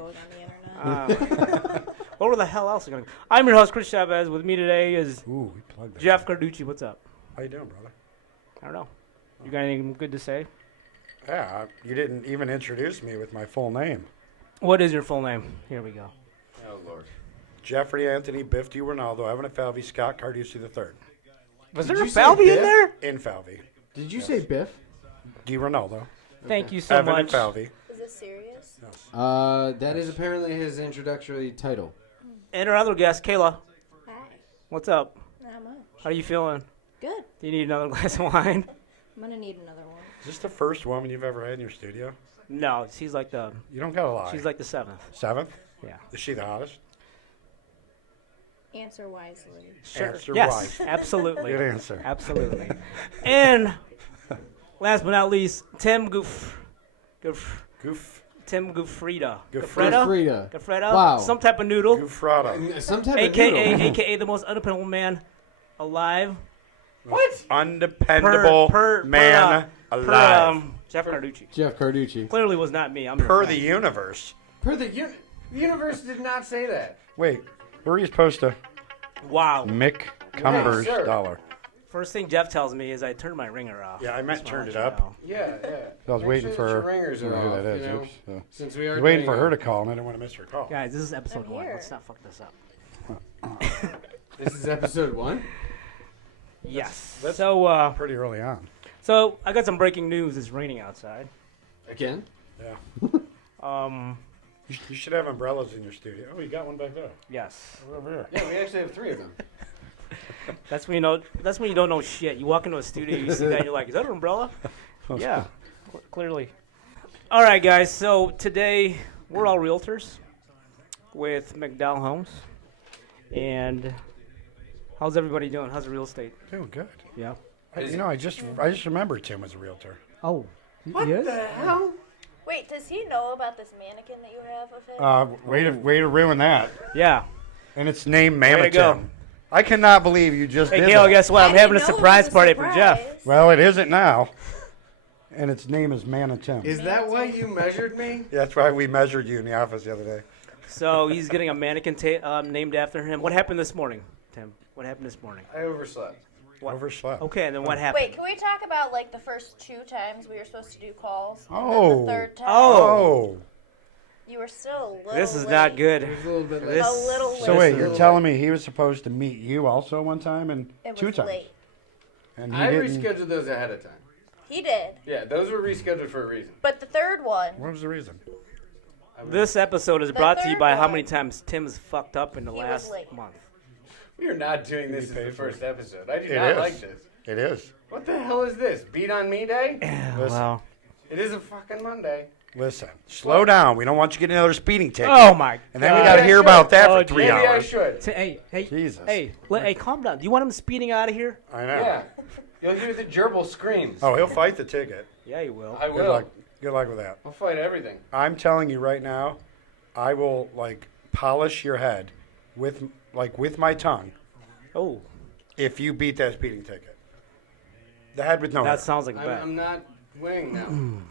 goes on the internet. What the hell else are going to I'm your host, Chris Chavez. With me today is Ooh, we plugged that. Jeff Carducci. What's up? How you doing, brother? I don't know. You got anything good to say? Yeah, you didn't even introduce me with my full name. What is your full name? Here we go. Oh, Lord. Jeffrey Anthony Biff D. Ronaldo, Evan Falvey, Scott Carducci III. Was Did there a you say Falvey in Biff? there? In Falvey. Did you say Biff? D. Ronaldo. Thank you so Evan much. and Falvey. Is this serious? Yes. That is apparently his introductory title. And our other guest, Kayla. Hi. What's up? Not much. How are you feeling? Good. Do you need another glass of wine? I'm gonna need another one. Is this the first woman you've ever had in your studio? No, she's like the You don't gotta lie. she's like the seventh. Seventh? Yeah. Is she the hottest? Answer wisely. Sure. Answer Yes, wisely. absolutely. Good answer. Absolutely. And last but not least, Tim Goof. Tim Gouffrida. Gouffrida. Frida. Gouffrida? Wow. Some type of noodle. Goofrada. Some type of AKA, noodle. AKA the most undependable man alive. What? Undependable man alive. Jeff Carducci. Jeff Carducci. Clearly was not me. I'm your Per friend. the universe. Per the universe did not say that. Wait, where are you supposed to? Wow. Mick Cumbers sir. dollar. First thing Jeff tells me is I turned my ringer off. Yeah, I meant Just wanna turned let it you up. know. Yeah. I was Make waiting sure for that her. your ringers I are don't know off, who that is. you know, Oops. So. Since we I are was waiting for doing her a- to call, and I didn't want to miss her call. Guys, this is episode I'm 1. here. Let's not fuck this up. This is episode 1. Yes. that's- So, Pretty early on. I got some breaking news. It's raining outside. Again? Yeah. Um, You should have umbrellas in your studio. Oh, you got one back there. yes. Over over here. Yeah, we actually have 3 of them. That's when you know. That's when you don't know shit. You walk into a studio, you see that, and you're like, "Is that an umbrella?" Yeah, clearly. All right, guys. So today we're all realtors with McDowell Homes, and how's everybody doing? How's the real estate? Doing good. Yeah. I just remembered Tim was a realtor. Oh, What the hell? Wait, does he know about this mannequin that you have of him? Way to ruin that. yeah. And it's named Way Mama to go. Tim. I cannot believe you just Hey, did Gail, that. guess what? I'm I having a didn't know it surprise was a party for Jeff. surprise. Well, it isn't now. And its name is Mana Tim. Is that why you measured me? That's why we measured you in the office the other day. So he's getting a mannequin named after him. What happened this morning, Tim? What happened this morning? I overslept. What? Overslept. Okay, and then what happened? Wait, can we talk about like the first 2 times we were supposed to do calls? And then Oh. the third time. Oh. You were still a little This is late. not good. There's a little bit This- A little So late. wait, you're telling me he was supposed to meet you also one time and It 2 was times? late. And he I didn't. rescheduled those ahead of time. He did. Yeah, those were rescheduled for a reason. But the third one, What was the reason? This episode is The brought to you third by how one. many times Tim's fucked up in the He was last late. month. We are not doing this You as the paid for first episode. I do It not is. like this. It is. What the hell is this? Beat on me day? Listen. Wow. It is a fucking Monday. Listen. Slow down. We don't want you getting another speeding ticket. Oh my god. And then we got to I hear should. about that Oh, for 3 Maybe I hours. should. Hey, Jesus. hey, calm down. Do you want him speeding out of here? I know. Yeah. You'll hear the gerbil screams. Oh, he'll fight the ticket. Yeah, you will. I Good will. luck. Good luck with that. I'll fight everything. I'm telling you right now, I will polish your head with my tongue Oh, if you beat that speeding ticket. The head with no hair. that sounds like a bet. I'm not winning now.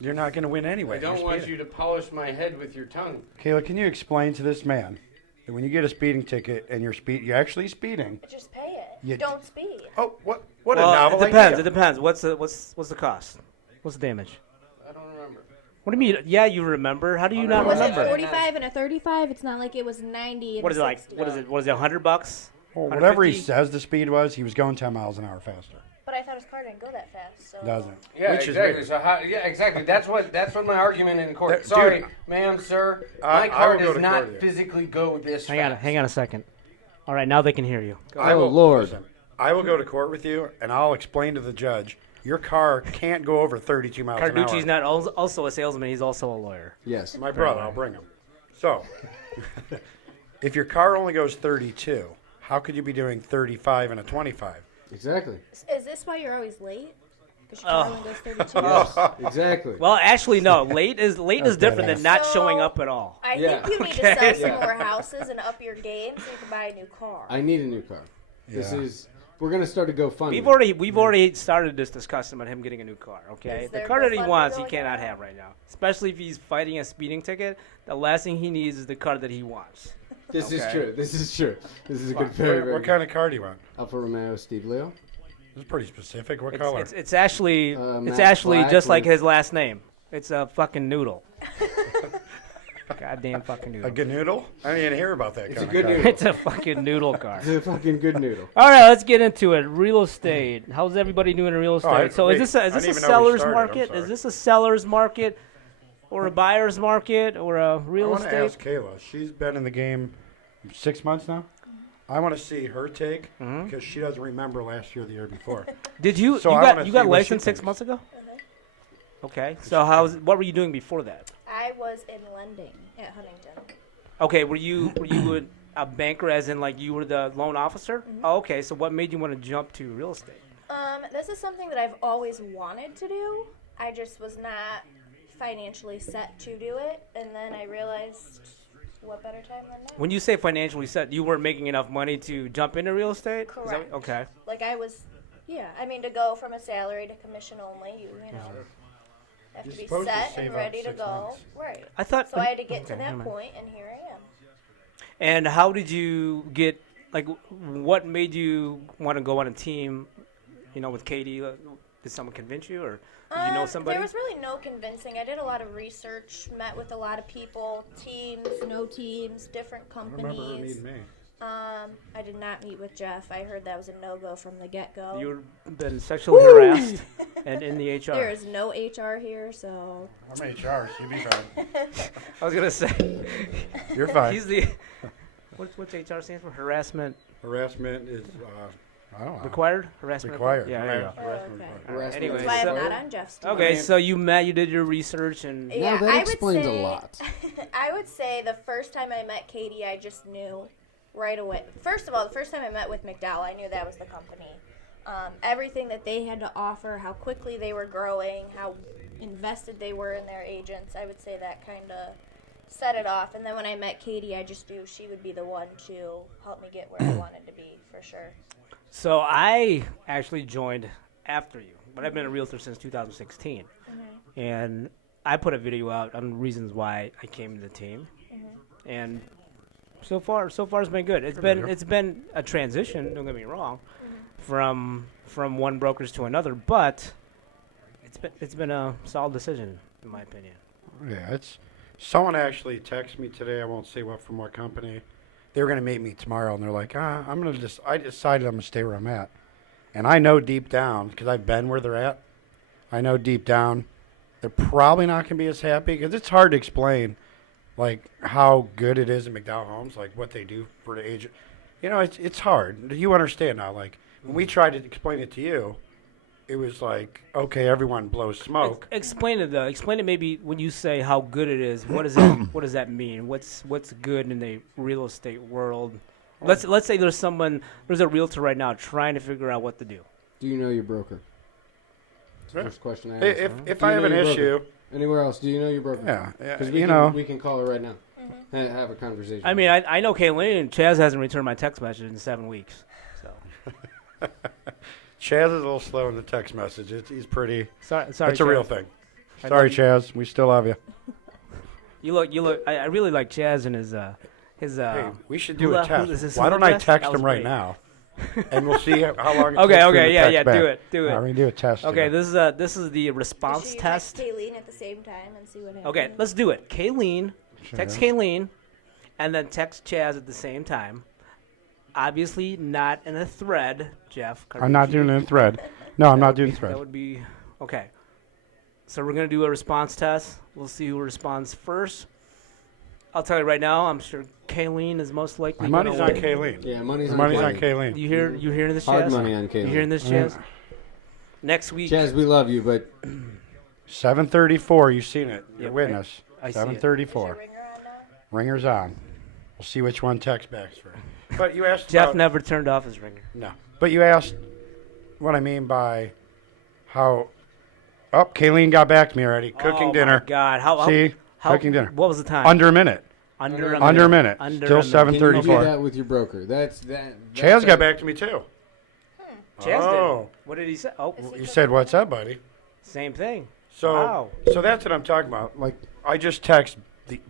You're not going to win anyway. I don't You're want speeding. you to polish my head with your tongue. Kayla, can you explain to this man that when you get a speeding ticket and you're actually speeding? just pay it. You- Don't speed. Oh, what well, a novel it depends. idea. It depends. What's the cost? What's the damage? I don't remember. What do you mean? Yeah, you remember. How do you not Was it remember? 45 and a 35? It's not like it was 90 and What a is it like? 60. What is it? Was it $100? Well, whatever he 150? says the speed was, he was going 10 miles an hour faster. But I thought his car didn't go that fast. So. Doesn't. Yeah, Which exactly. is So how, yeah, exactly. That's what my argument in court. That- Sorry, dude, ma'am, sir. I My car will go does to not court with you. physically go this Hang on, fast. hang on a second. All right, now they can hear you. I will, Lord. listen, I will go to court with you, and I'll explain to the judge, your car can't go over 32 miles an hour. Carducci's not also a salesman. He's also a lawyer. Yes. My brother, I'll bring him. So, if your car only goes 32, how could you be doing 35 and a 25? Exactly. Is this why you're always late? Because your car only goes 32? Yes. Exactly. Well, actually, no. Late is different than not So- showing up at all. I Yeah. think you need to sell some more houses and up your game so you can buy a new car. I need a new car. This Yeah. is We're gonna start a GoFundMe. We've already started this discussion about him getting a new car. Okay, Is the there car that he GoFundMe wants, he going cannot on? have right now. Especially if he's fighting a speeding ticket. The last thing he needs is the car that he wants. This is Okay. true. This is true. This is a good What, very what kind of car do you want? Alfa Romeo Steve Leo. This is pretty specific. What It's, color? it's actually Matte it's actually black just like with- his last name. It's a fucking noodle. Goddamn fucking A noodle. ganoodle? I didn't even hear about that. It's kind a good of car. noodle. It's a fucking noodle car. It's a fucking good noodle. All right, let's get into it. Real estate. How's everybody doing in real estate? I- So wait, is this I a didn't even know we seller's started. I'm market? sorry. Is this a seller's market, or a buyer's market, or a I real want to estate? ask Kayla. She's been in the game 6 months now. I want to see her take Mhm. because she doesn't remember last year or the year before. Did you So you I got wanna you got see what she licensed 6 thinks. months ago? Mhm. Okay. So what were you doing before that? I was in lending at Huntington. Okay, were you a banker, as in like you were the loan officer? Mhm. Oh, okay. So what made you want to jump to real estate? This is something that I've always wanted to do. I just was not financially set to do it, and then I realized, what better time than now? When you say financially set, you weren't making enough money to jump into real estate? Is that- Correct. okay. Like I was, yeah. I mean, to go from a salary to commission only, you know, have You're to be supposed to set save and up ready to 6 go. months. Right. I thought. So I had to get okay, to never that mind. point, and here I am. And how did you get? Like, what made you want to go on a team? You know, with Katie. Did someone convince you, or did you know somebody? There was really no convincing. I did a lot of research, met with a lot of people, teams, no teams, different I remember her companies. meeting me. I did not meet with Jeff. I heard that was a no-go from the get-go. You've been sexually harassed and in the HR. There is no HR here, so I'm HR. So you be fine. I was gonna say You're fine. he's the what's HR stands for? Harassment Harassment is, I don't know. required. Harassment Required. Yeah, there you go. Oh, Harassment okay. required. Harassment Anyway, that's why I'm so- not on Jeff's team. Okay, so you met, you did your research, and Yeah, that I would explains a say- lot. I would say the first time I met Katie, I just knew right away. First of all, the first time I met with McDowell, I knew that was the company. Everything that they had to offer, how quickly they were growing, how invested they were in their agents, I would say that kind of set it off. And then when I met Katie, I just knew she would be the one to help me get where I wanted to be, for sure. so I actually joined after you, but I've been a realtor since 2016, and I put a video out on reasons why I came to the team, and so far it's been good. It's been a transition. Don't get me wrong, from one brokerage to another, but it's been a solid decision in my opinion. Yeah, it's. Someone actually texted me today. I won't say what from what company. They were going to meet me tomorrow, and they're like, I'm going to just. I decided I'm going to stay where I'm at, and I know deep down because I've been where they're at. I know deep down they're probably not going to be as happy because it's hard to explain, like how good it is in McDowell Homes, like what they do for the agent. You know, it's hard. You understand now. Like when we tried to explain it to you, it was like, okay, everyone blows smoke. Explain it though. Explain it maybe when you say how good it is. What does that mean? What's good in the real estate world? Let's say there's a realtor right now trying to figure out what to do. Do you know your broker? That's the Yeah. first question I asked. If Do I you have know an your broker? issue, Anywhere else? Do you know your broker? yeah, Because we can call her right now. And have a conversation. I mean, I know Kayleen. Chaz hasn't returned my text message in 7 weeks. So Chaz is a little slow in the text message. He's pretty. sorry. That's a Chaz. real thing. I Sorry, know Chaz. We still love you. You look. I really like Chaz and his. Hey, we should do hula- a test. hula- is this Why hula don't I dress? text That was him right great. now, and we'll see how long. It Okay, takes for him okay, to yeah, text yeah. back. Do All right, it. we can do a test. Okay, together. this is the response Should you test. text Kayleen at the same time and see what happens? Okay, let's do it. Kayleen, text Kayleen, and then text Chaz at the same time. Obviously, not in a thread, Jeff. I'm not doing it in thread. No, I'm not doing That thread. would be okay. So we're gonna do a response test. We'll see who responds first. I'll tell you right now. I'm sure Kayleen is most likely. My money's gonna on win. Kayleen. yeah, money's My on money's on Kayleen. Kayleen. You hearing this, Hard Chaz? money on You Kayleen. hearing this, Yeah. Chaz? Next week. Chaz, we love you, but 7:34. You've seen it. You're Yep, witness. I see it. Is your 7:34. ringer on now? Ringer's on. We'll see which one texts back first. But you asked. Jeff about, never turned off his ringer. No. But you asked what I mean by how. Oh, Kayleen got back to me already. Cooking Oh, dinner. My God, how See, how cooking dinner. What was the time? Under a minute. Under Under a minute. Under Still a minute. can you do 7:34. that with your broker? That's Chaz a- got back to me too. Chaz Oh. did. What did he say? Oh, Is he You said, "What's up, buddy?" same thing. So, Wow. so that's what I'm talking about. Like, I just text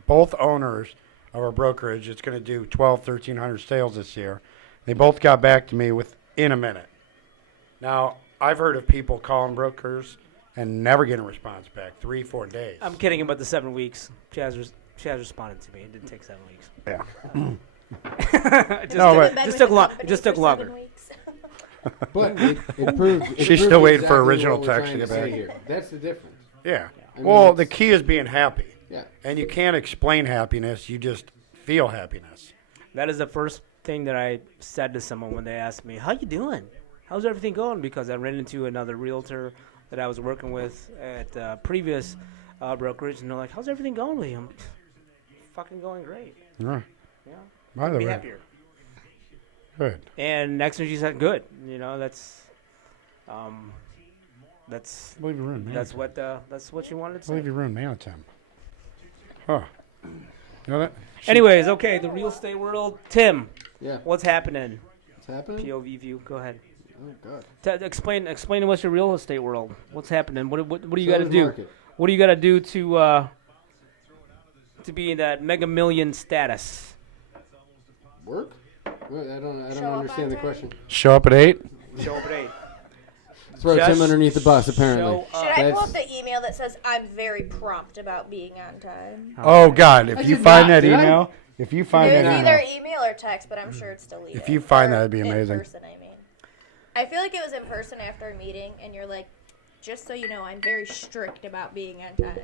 both owners of our brokerage. It's going to do 1,300 sales this year. They both got back to me within a minute. Now, I've heard of people calling brokers and never getting a response back, 3-4 days. I'm kidding about the 7 weeks. Chaz responded to me. It didn't take 7 weeks. Yeah. It just, No, took- but- it just took long. It just took longer. But it proved. It She's proved still waiting for exactly original what we're text to trying get say back. here. That's the difference. Yeah. I mean, Well, it's- the key is being happy. Yeah. And you can't explain happiness. You just feel happiness. That is the first thing that I said to someone when they asked me, "How you doing? How's everything going?" Because I ran into another realtor that I was working with at previous brokerage, and they're like, "How's everything going with you?" I'm fucking going great. Yeah. Yeah. By the Be way, happier. good. And next thing she said, "Good." That's I believe you ruined man. that's what she wanted to I believe say. you ruined man time. Huh. You know that? Anyways, okay, the real estate world. Tim, Yeah. what's happening? What's happening? POV view. Go ahead. Oh God. Explain to us your real estate world. What's happening? What do you got to Seller's do? market. What do you got to do to be in that Mega Million status? Work? Well, I don't Show up understand on the time? question. Show up at 8. Show up at 8. Throw Just Tim underneath the bus, apparently. show Should up. I pull up That's- the email that says I'm very prompt about being on time? Oh God! I If you did find not, that did I? email, if you find It that was email, either email or text, but I'm sure it's deleted. If you find Or that, it'd be amazing. In person, I mean. I feel like it was in person after a meeting, and you're like, just so you know, I'm very strict about being on time.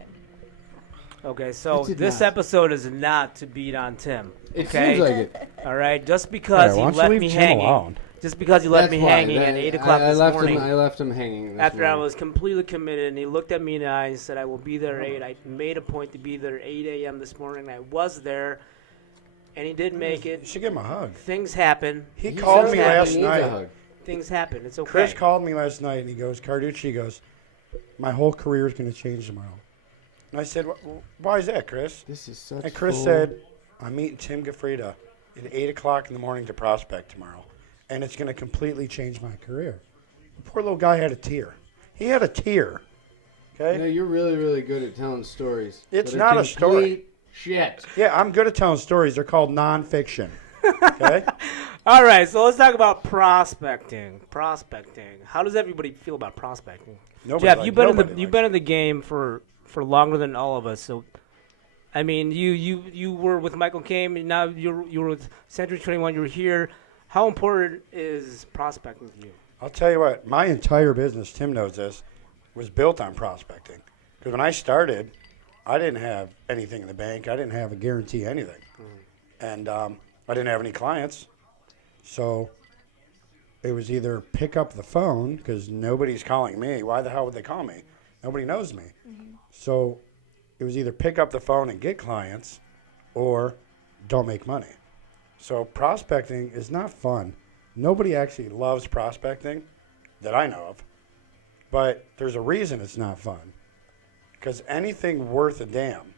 Okay, so It did this not. episode is not to beat on Tim. It Okay, seems like it. all right. Just because Hey, why he don't you left leave me Tim hanging. alone? Just because he left That's me why. hanging at That- 8 o'clock I this left morning. I left him hanging. This After I morning. was completely committed, and he looked at me in the eye and said, "I will be there at 8." I made a point to be there at 8 a.m. this morning. I was there, and he did make You it. should give him a hug. Things happen. He You called said me he last needs a night. hug. Things happen. It's okay. Chris called me last night and he goes, Carducci goes, my whole career is going to change tomorrow. And I said, why is that, Chris? This is such. And Chris full- said, I'm meeting Tim Gaffrida at 8 o'clock in the morning to prospect tomorrow. And it's going to completely change my career. The poor little guy had a tear. He had a tear. Okay? You know, you're really, really good at telling stories. It's but not a story. complete Shit. Yeah, I'm good at telling stories. They're called nonfiction. Okay? All right, so let's talk about prospecting. Prospecting. How does everybody feel about prospecting? Nobody Jeff, likes- you've been nobody you've likes been in the game for longer than all of us. So, I mean, you were with Michael Kame, and now you were with Century 21. You're here. How important is prospecting to you? I'll tell you what, my entire business, Tim knows this, was built on prospecting. Because when I started, I didn't have anything in the bank. I didn't have a guarantee anything. And I didn't have any clients. So it was either pick up the phone, because nobody's calling me. Why the hell would they call me? Nobody knows me. So it was either pick up the phone and get clients, or don't make money. So prospecting is not fun. Nobody actually loves prospecting that I know of. But there's a reason it's not fun. Because anything worth a damn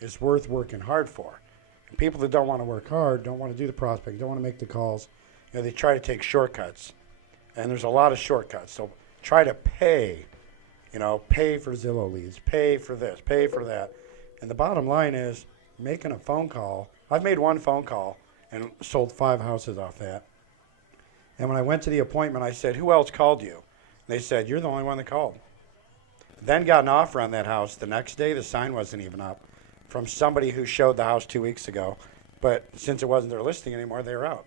is worth working hard for. And people that don't want to work hard, don't want to do the prospecting, don't want to make the calls, you know, they try to take shortcuts. And there's a lot of shortcuts. So try to pay, pay for Zillow leads, pay for this, pay for that. And the bottom line is making a phone call. I've made one phone call and sold 5 houses off that. And when I went to the appointment, I said, who else called you? They said, you're the only one that called. Then got an offer on that house. The next day, the sign wasn't even up from somebody who showed the house 2 weeks ago. But since it wasn't their listing anymore, they were out.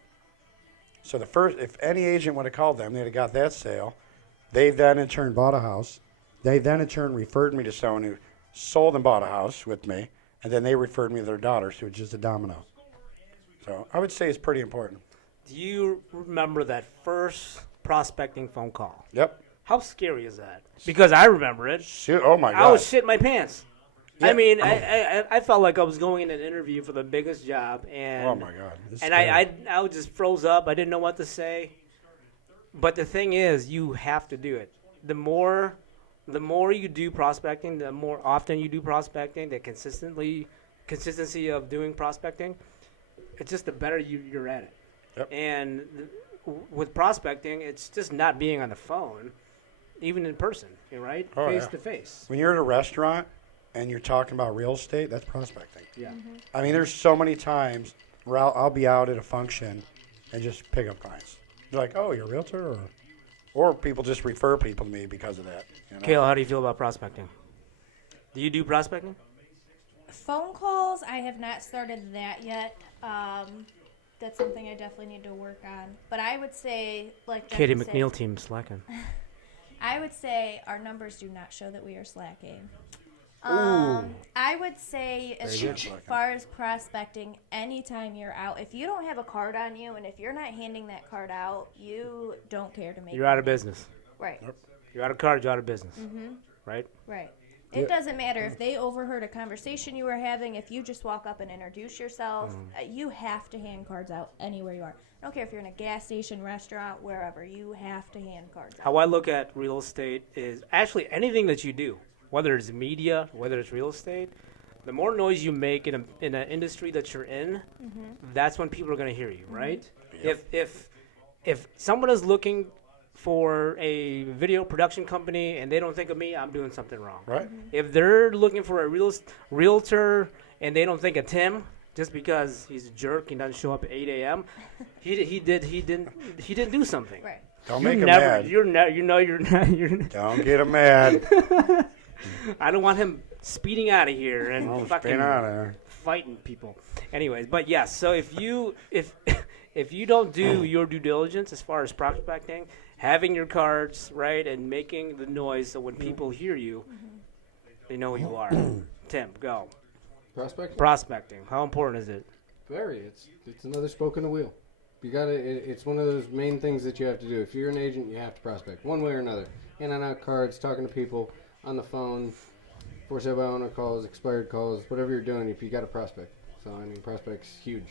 So if any agent would have called them, they'd have got that sale. They then in turn bought a house. They then in turn referred me to someone who sold and bought a house with me. And then they referred me to their daughter, so it's just a domino. So I would say it's pretty important. Do you remember that first prospecting phone call? Yep. How scary is that? Because I remember it. Shoot. Oh, my God. I was shitting my pants. Yeah. I mean, I felt like I was going in an interview for the biggest job, and Oh, my God. It's and scary. I just froze up. I didn't know what to say. But the thing is, you have to do it. The more you do prospecting, the more often you do prospecting, the consistency of doing prospecting, it's just the better you're at it. Yep. And with prospecting, it's just not being on the phone, even in person, right? Oh, Face yeah. to face. When you're at a restaurant and you're talking about real estate, that's prospecting. Yeah. I mean, there's so many times where I'll be out at a function and just pick up clients. They're like, "Oh, you're a realtor," or people just refer people to me because of that. You know? Kayla, how do you feel about prospecting? Do you do prospecting? Phone calls, I have not started that yet. That's something I definitely need to work on. But I would say, like Katie Jesse said, McNeil team slacking. I would say our numbers do not show that we are slacking. Ooh. I would say as Very good. far as prospecting, anytime you're out, if you don't have a card on you and if you're not handing that card out, you don't care to make You're out of money. business. Right, You're out of cards, you're out of business. Right? right. It doesn't matter if they overheard a conversation you were having. If you just walk up and introduce yourself, you have to hand cards out anywhere you are. I don't care if you're in a gas station, restaurant, wherever. You have to hand cards out. How I look at real estate is actually anything that you do, whether it's media, whether it's real estate, the more noise you make in an industry that you're in, that's when people are going to hear you, right? If someone is looking for a video production company and they don't think of me, I'm doing something wrong. Right? If they're looking for a realtor and they don't think of Tim just because he's a jerk and doesn't show up at 8 a.m., he didn't do something. Right. Don't You're make them never, mad. you're not. Don't get them mad. I don't want him speeding out of here and Oh, fucking spin out of there. fighting people. Anyways, but yes. So if you don't do your due diligence as far as prospecting, having your cards right and making the noise so when people hear you, they know who you are. Tim, go. Prospect? Prospecting. How important is it? Very. It's another spoke in the wheel. You gotta. It's one of those main things that you have to do. If you're an agent, you have to prospect one way or another. In and out cards, talking to people on the phone, for sale by owner calls, expired calls, whatever you're doing. If you got to prospect, so I mean, prospect's huge,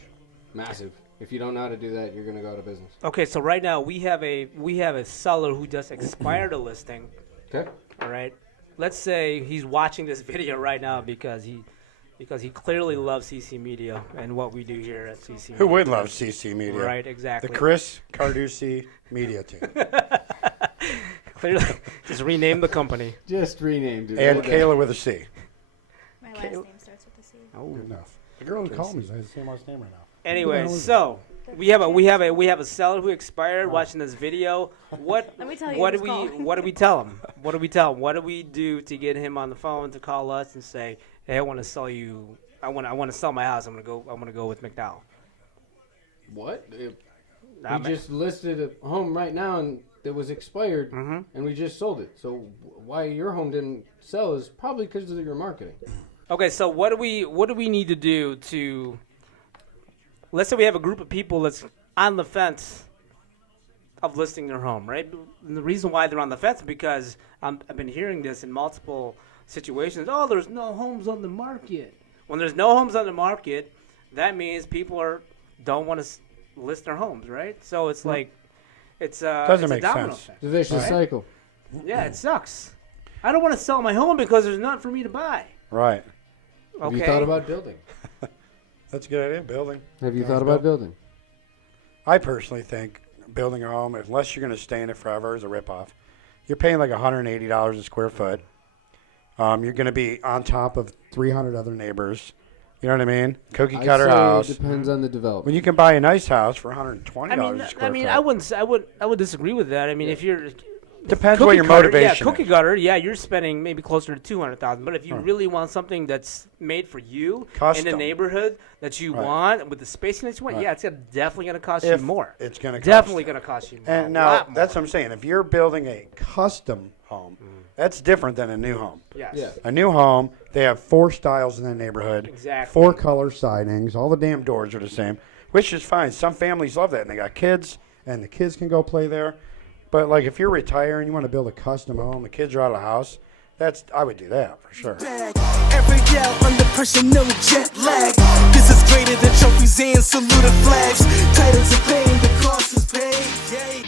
massive. If you don't know how to do that, you're gonna go out of business. Okay, so right now we have a seller who just expired a listing. Okay. All right. Let's say he's watching this video right now because he clearly loves CC Media and what we do here at CC Media. Who would love CC Media? Right, exactly. The Chris Carducci Media Team. Clearly, just rename the company. Just renamed it. And Okay. Kayla with a C. My last name starts with a C. Oh. Good enough. The girl who called me has the same last name right now. Anyway, so we have a seller who expired watching this video. What Let me tell you what do who's we calling. what do we tell him? What do we tell him? What do we do to get him on the phone to call us and say, "Hey, I want to sell you. I want to sell my house. I'm gonna go with McDowell." What? I'm- We just listed a home right now and that was expired, Mhm. and we just sold it. So why your home didn't sell is probably because of your marketing. Okay, so what do we need to do to? Let's say we have a group of people that's on the fence of listing their home, right? And the reason why they're on the fence is because I've been hearing this in multiple situations. Oh, there's no homes on the market. When there's no homes on the market, that means people don't want to list their homes, right? So it's like it's Doesn't it's make a domino sense. effect. It's a vicious Right. cycle. Yeah, it sucks. I don't want to sell my home because there's nothing for me to buy. Right. Okay. Have you thought about building? That's a good idea. Building. Have you Yeah, thought it's about built. building? I personally think building a home, unless you're going to stay in it forever, is a ripoff. You're paying like $180 a square foot. You're going to be on top of 300 other neighbors. You know what I mean? Cookie I'd cutter say house. It depends on the development. When you can buy a nice house for $120 a square foot. I would disagree with that. I mean, if you're Depends cookie what your cutter, motivation yeah, cookie is. cutter, yeah, you're spending maybe closer to $200,000. But if you really want something that's made for you in Custom. the neighborhood that you Right. want with the spacing that you want, Right. yeah, it's definitely going to cost If you more. It's going to Definitely going to cost you more. And a now, lot more. that's what I'm saying. If you're building a custom home, that's different than a new home. yes. Yeah. A new home, they have 4 styles in the neighborhood. Exactly. 4 color sidings. All the damn doors are the same, which is fine. Some families love that, and they got kids, and the kids can go play there. But, like, if you're retiring, you want to build a custom home, the kids are out of the house, I would do that for sure. Every day under pressure, no jet lag. This is greater than trophies and saluted flags. Titles of fame, the cost is paid. Yay.